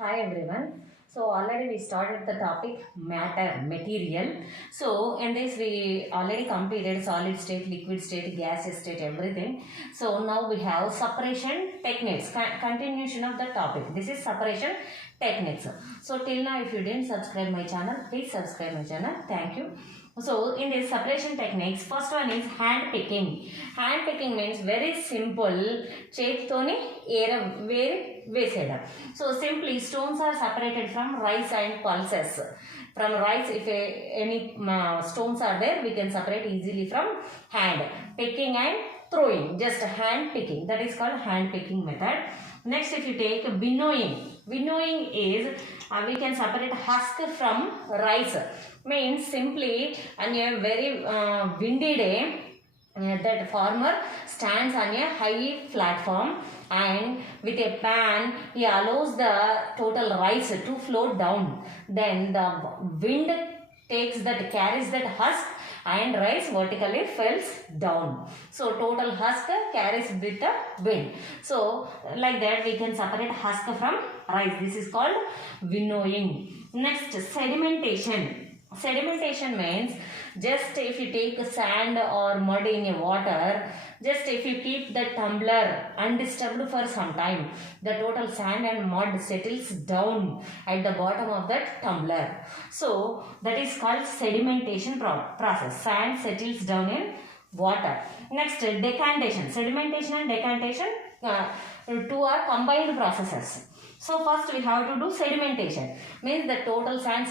Hi everyone. So already we started the topic matter, material. So in this we already completed solid state, liquid state, gas state, everything. So now we have separation techniques, continuation of the topic. This is separation techniques. So till now if you didn't subscribe my channel, please subscribe my channel. Thank you. So in this separation techniques, first one is hand picking. Hand picking means very simple. చేతితోని వేసేయడం. So simply stones are separated from rice and pulses. From rice, if any stones are there, we can separate easily from hand. Picking and throwing, just hand picking. That is called hand picking method. Next, if you take winnowing. Winnowing is we can separate husk from rice. Means simply on a very windy day, that farmer stands on a high platform and with a pan he allows the total rice to float down. Then the wind carries that husk and rice vertically falls down. So total husk carries with the wind. So like that we can separate husk from rice. This is called winnowing. Next, sedimentation. Sedimentation means just if you take sand or mud in a water, just if you keep the tumbler undisturbed for some time, the total sand and mud settles down at the bottom of that tumbler. So that is called sedimentation process. Sand settles down in water. Next, decantation. Sedimentation and decantation, two are combined processes. So first we have to do sedimentation, means the total sand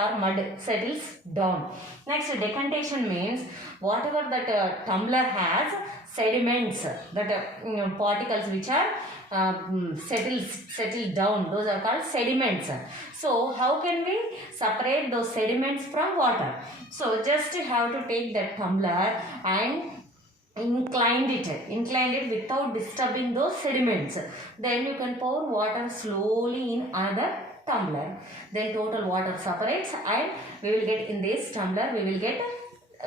or mud settles down. Next, decantation means whatever that tumbler has sediments, that particles which are settled down, those are called sediments. So how can we separate those sediments from water? So just have to take that tumbler and inclined it without disturbing those sediments. Then you can pour water slowly in another tumbler. Then total water separates and we will get in this tumbler, we will get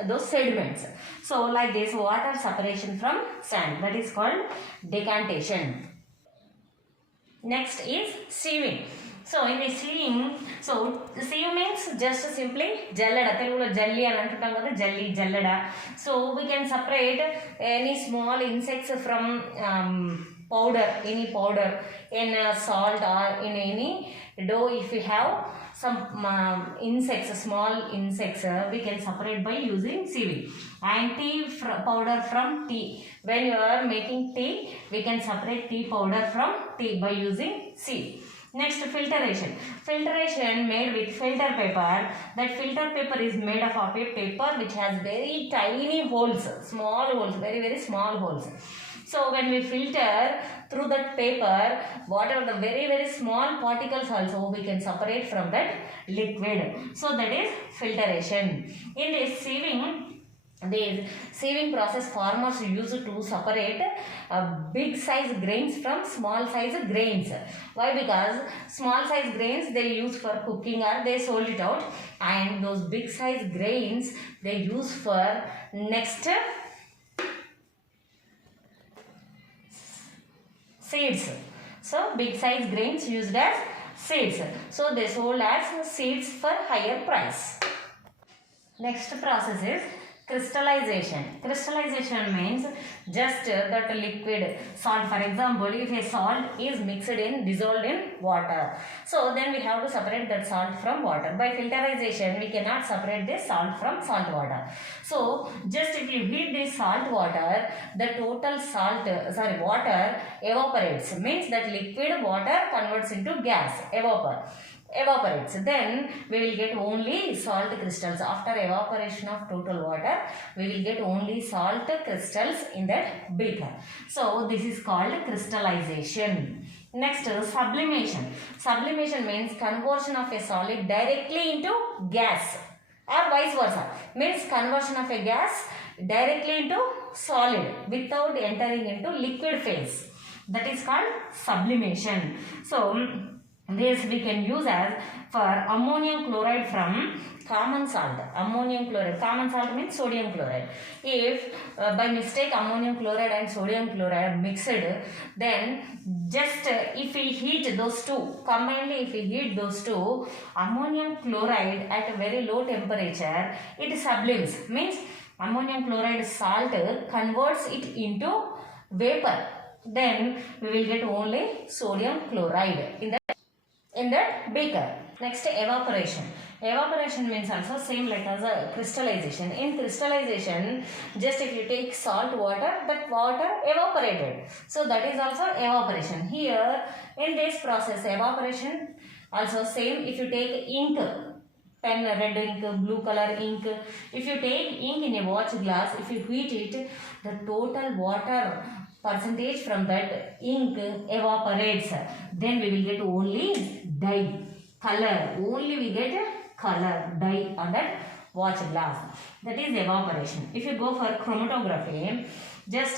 those sediments. So like this, water separation from sand, that is called decantation. Next is sieving. So in the sieving, so sieve means just simply jallada. Telugulo jalli అని అంటుంటాం కదా, jalli, jallada. So we can separate any small insects from powder, any powder in salt or in any dough. If we have some insects, small insects, we can separate by using sieving. And tea powder from tea. When you are making tea, we can separate tea powder from tea by using sieve. Next, filtration. Filtration made with filter paper. That filter paper is made of a paper which has very tiny holes, small holes, very very small holes. So when we filter through that paper, whatever the very very small particles also we can separate from that liquid. So that is filtration. In this sieving, the sieving process, farmers use to separate big size grains from small size grains. Why? Because small size grains they use for cooking or they sold it out, and those big size grains they use for next seeds. So big size grains used as seeds, so they sold as seeds for higher price. Next process is crystallization. Crystallization means just that liquid salt. For example, if a salt is dissolved in water, so then we have to separate that salt from water. By filterization, we cannot separate this salt from salt water. So just if you heat this salt water, the total water evaporates. Means that liquid water converts into gas, evaporates. Then we will get only salt crystals. After evaporation of total water, we will get only salt crystals in that beaker. So this is called crystallization. Next, sublimation. Sublimation means conversion of a solid directly into gas or vice versa. Means conversion of a gas directly into solid without entering into liquid phase. That is called sublimation. So This we can use as for ammonium chloride from common salt. Ammonium chloride, common salt means sodium chloride. If by mistake ammonium chloride and sodium chloride are mixed, then just if we heat those two, combinedly if we heat those two, ammonium chloride at a very low temperature, it sublimes, means ammonium chloride salt converts it into vapor. Then we will get only sodium chloride in that beaker. Next, evaporation. Evaporation means also same like as a crystallization. In crystallization, just if you take salt water, that water evaporated. So that is also evaporation. Here in this process, evaporation also same. If you take ink, pen, red ink, blue color ink, if you take ink in a watch glass, if you heat it, the total water percentage from that ink evaporates. Then we will get only dye, color. Only we get a color, dye on that watch glass. That is evaporation. If you go for chromatography, just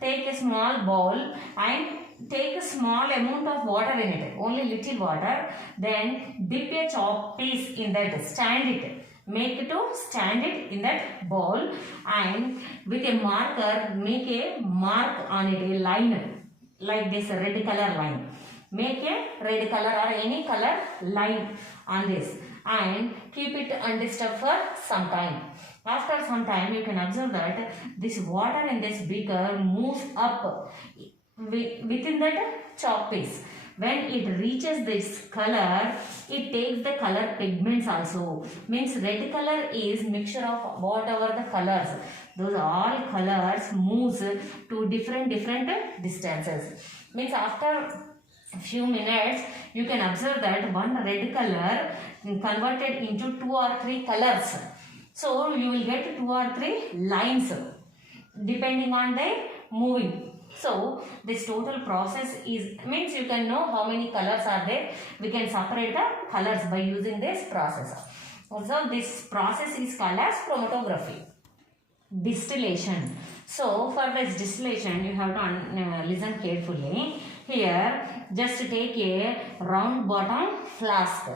take a small bowl and take a small amount of water in it, only little water. Then dip a chalk piece in that, stand it. Make it to stand it in that bowl, and with a marker make a mark on it, a line like this, red color line. Make a red color or any color line on this and keep it undisturbed for some time. After some time you can observe that this water in this beaker moves up within that chalk piece. When it reaches this color, it takes the color pigments also. Means red color is mixture of whatever the colors. Those all colors moves to different distances. Means after few minutes you can observe that one red color converted into 2 or 3 colors. So you will get 2 or 3 lines depending on their moving. So this total process is, means you can know how many colors are there. We can separate the colors by using this process. Also this process is called as chromatography. Distillation. So for this distillation you have to listen carefully. Here just take a round bottom flask.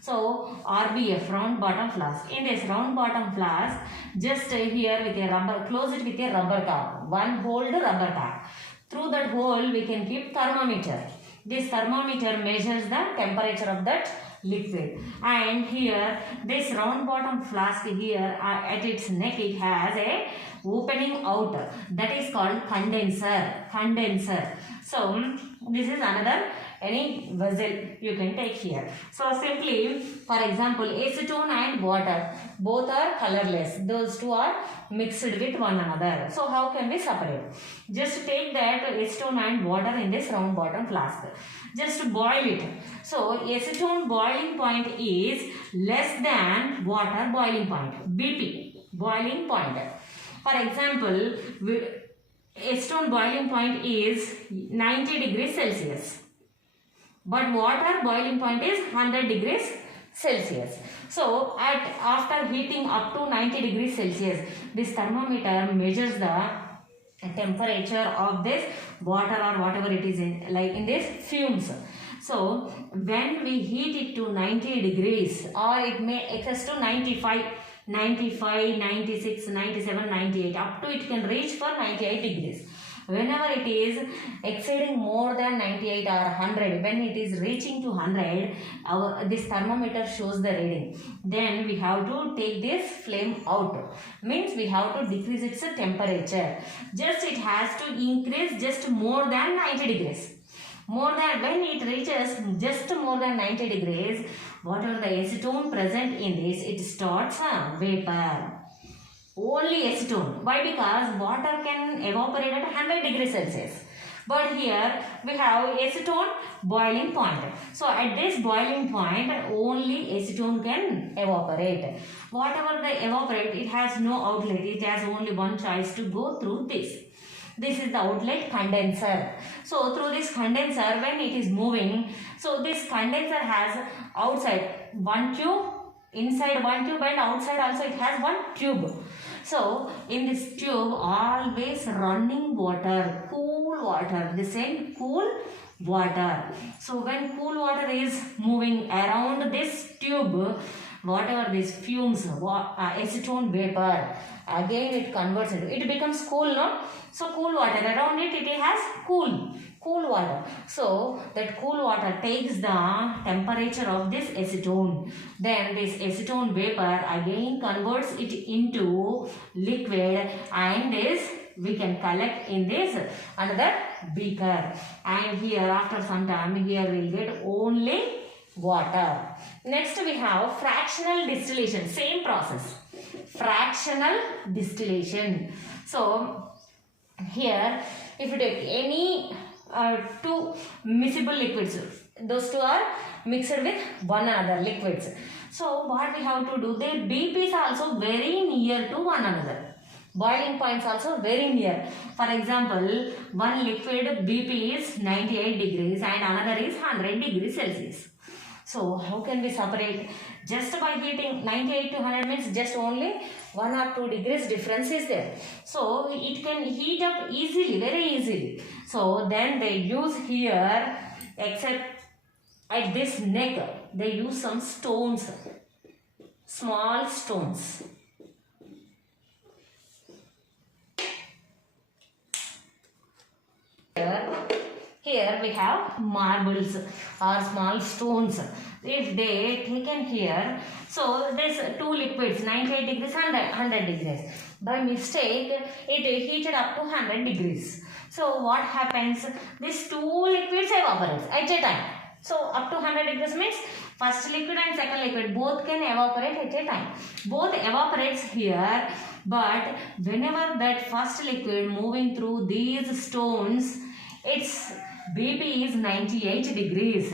So RBF, round bottom flask. In this round bottom flask, just here with a rubber, close it with a rubber cap. One hole rubber cap. Through that hole we can keep thermometer. This thermometer measures the temperature of that liquid. And here this round bottom flask here at its neck, it has a opening out. That is called condenser. So this is another any vessel you can take here. So simply, for example, acetone and water, both are colorless. Those two are mixed with one another. So how can we separate? Just take that acetone and water in this round bottom flask. Just boil it. So acetone boiling point is less than water boiling point, BP, boiling point. For example, acetone boiling point is 90 degrees Celsius. But water boiling point is 100 degrees Celsius. So after heating up to 90 degrees Celsius, this thermometer measures the temperature of this water or whatever it is in, like in this fumes. So when we heat it to 90 degrees, or it may access to 95, 96, 97, 98, up to it can reach for 98 degrees. Whenever it is exceeding more than 98 or 100, when it is reaching to 100, this thermometer shows the reading. Then we have to take this flame out. Means we have to decrease its temperature. Just it has to increase just more than 90 degrees. More than, when it reaches just more than 90 degrees, whatever the acetone present in this, it starts vapor. Only acetone. Why? Because water can evaporate at 100 degrees Celsius. But here we have acetone boiling point. So at this boiling point, only acetone can evaporate. Whatever they evaporate, it has no outlet. It has only one choice to go through this. This is the outlet, condenser. So through this condenser, when it is moving, so this condenser has outside one tube, inside one tube, and outside also it has one tube. So in this tube always running water, cool water, the same cool water. So when cool water is moving around this tube, whatever these fumes, acetone vapor, again it converts into, it becomes cool, no? So cool water, around it, it has cool water. So that cool water takes the temperature of this acetone. Then this acetone vapor again converts it into liquid, and this we can collect in this another beaker. And here after some time, here we will get only water. Next we have fractional distillation, same process, fractional distillation. So here if you take any two miscible liquids, those two are mixed with one another liquids. So what we have to do, their BPs are also very near to one another. Boiling points also very near. For example, one liquid BP is 98 degrees and another is 100 degrees Celsius. So how can we separate? Just by heating 98 to 100 means just only 1 or 2 degrees difference is there. So it can heat up easily, very easily. So then they use here, except at this neck, they use some stones, small stones. Here we have marbles or small stones. If they taken here, so there's two liquids, 98 degrees and 100 degrees. By mistake, it heated up to 100 degrees. So what happens? These two liquids evaporate at a time. So up to 100 degrees means first liquid and second liquid both can evaporate at a time. Both evaporates here, but whenever that first liquid moving through these stones, its BP is 98 degrees.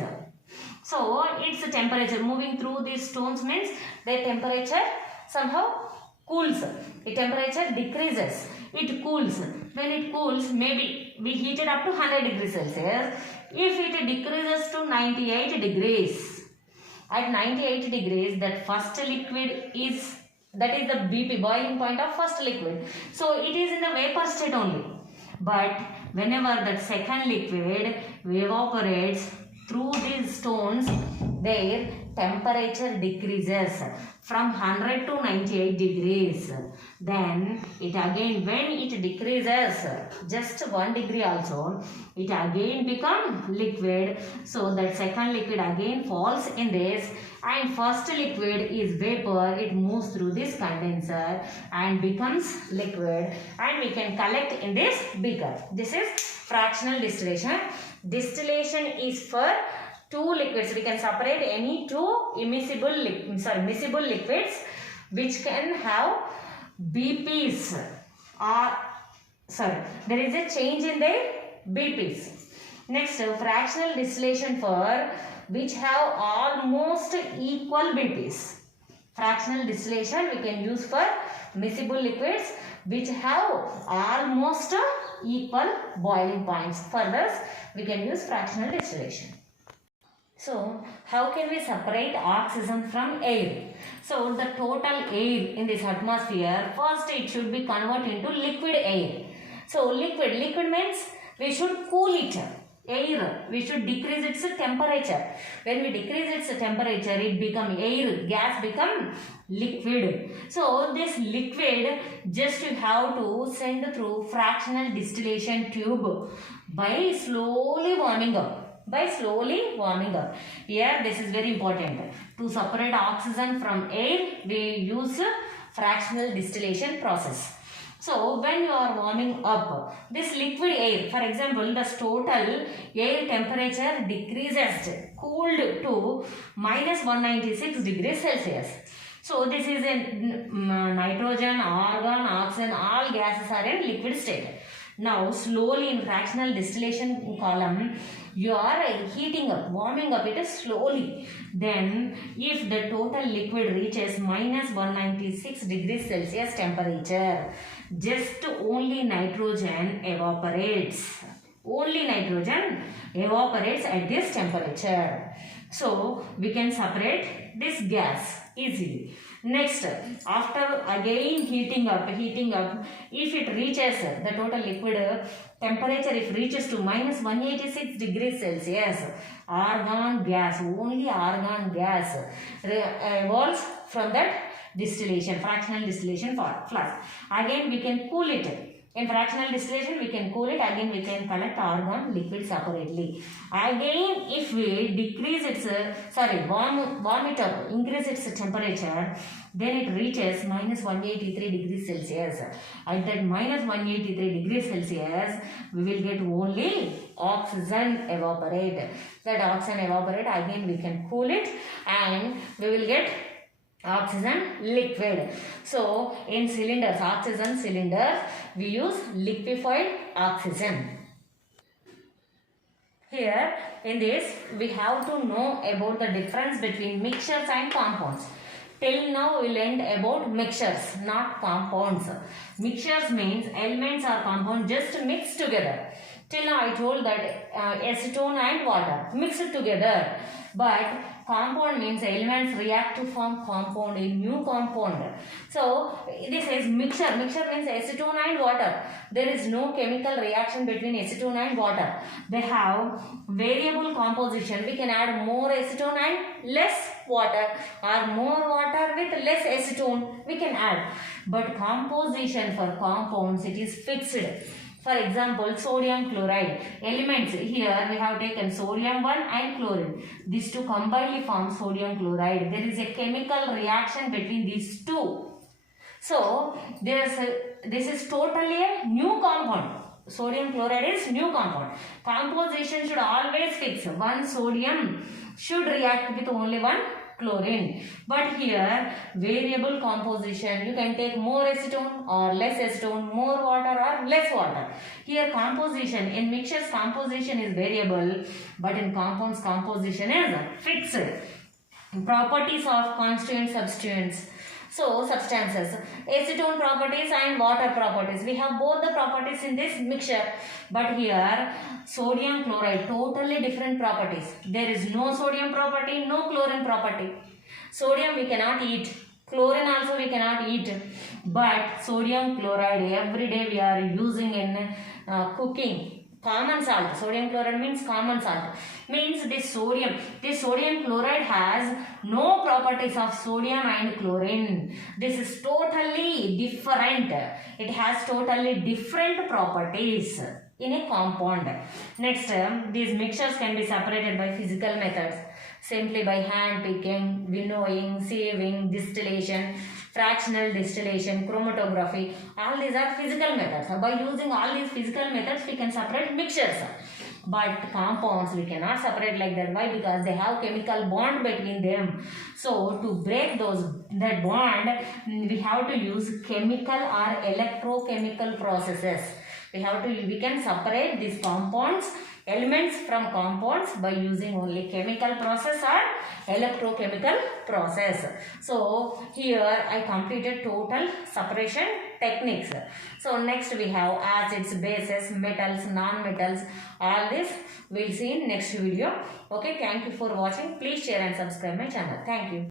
So its temperature moving through these stones means the temperature somehow cools. The temperature decreases. It cools. When it cools, maybe we heat it up to 100 degrees Celsius. If it decreases to 98 degrees, at 98 degrees, that first liquid is, that is the BP, boiling point of first liquid. So it is in the vapor state only. But whenever that second liquid evaporates through these stones, their temperature decreases from 100 to 98 degrees. Then it again, when it decreases just 1 degree also, it again become liquid. So that second liquid again falls in this, and first liquid is vapor. It moves through this condenser and becomes liquid, and we can collect in this beaker. This is fractional distillation. Distillation is for two liquids. We can separate any two miscible liquids which can have BPs, or there is a change in their BPs. Next, fractional distillation for which have almost equal BPs. Fractional distillation we can use for miscible liquids which have almost equal boiling points. For this, we can use fractional distillation. So, how can we separate oxygen from air? So, the total air in this atmosphere, first it should be converted into liquid air. So, liquid means we should cool it. Air, we should decrease its temperature. When we decrease its temperature, it become air, gas become liquid. So, this liquid just you have to send through fractional distillation tube by slowly warming up. Here this is very important. To separate oxygen from air, we use fractional distillation process. So when you are warming up this liquid air, for example, the total air temperature decreases, cooled to minus 196 degrees Celsius. So this is a nitrogen, argon, oxygen, all gases are in liquid state. Now slowly in fractional distillation column, you are heating up, warming up it slowly. Then if the total liquid reaches minus 196 degrees Celsius temperature, just only nitrogen evaporates. Only nitrogen evaporates at this temperature. So we can separate this gas easily. Next, after again heating up, if it reaches the total liquid temperature, if reaches to minus 186 degrees Celsius, argon gas, only argon gas evolves from that distillation, fractional distillation flask. Again we can cool it. In fractional distillation, we can cool it. Again, we can collect argon liquid separately. Again, if we decrease its, warm it up, increase its temperature, then it reaches minus 183 degrees Celsius. At that minus 183 degrees Celsius, we will get only oxygen evaporate. That oxygen evaporate, again we can cool it and we will get oxygen liquid. So in cylinders, oxygen cylinders, we use liquefied oxygen. Here in this we have to know about the difference between mixtures and compounds. Till now we learned about mixtures, not compounds. Mixtures means elements or compounds just mixed together. Till now I told that acetone and water mixed together. But compound means elements react to form compound, a new compound. So this is mixture. Mixture means acetone and water. There is no chemical reaction between acetone and water. They have variable composition. We can add more acetone and less water, or more water with less acetone we can add. But composition for compounds, it is fixed. For example, sodium chloride elements. Here we have taken sodium 1 and chlorine. These two combinedly form sodium chloride. There is a chemical reaction between these two. So this is totally a new compound. Sodium chloride is new compound. Composition should always fix. One sodium should react with only one chlorine. But here variable composition, you can take more acetone or less acetone, more water or less water. Here composition, in mixtures composition is variable, but in compounds composition is fixed. Properties of constituent substituents. So substances, acetone properties and water properties. We have both the properties in this mixture. But here sodium chloride, totally different properties. There is no sodium property, no chlorine property. Sodium we cannot eat. Chlorine also we cannot eat. But sodium chloride every day we are using in cooking. Common salt. Sodium chloride means common salt. Means this sodium chloride has no properties of sodium and chlorine. This is totally different. It has totally different properties in a compound. Next, these mixtures can be separated by physical methods. Simply by hand picking, winnowing, sieving, distillation, fractional distillation, chromatography. All these are physical methods. By using all these physical methods, we can separate mixtures. But compounds we cannot separate like that. Why? Because they have chemical bond between them. So to break that bond, we have to use chemical or electrochemical processes. We can separate these compounds, elements from compounds by using only chemical process or electrochemical process. So here I completed total separation techniques. So next we have acids, bases, metals, non-metals. All this we'll see in next video. Okay, thank you for watching. Please share and subscribe my channel. Thank you.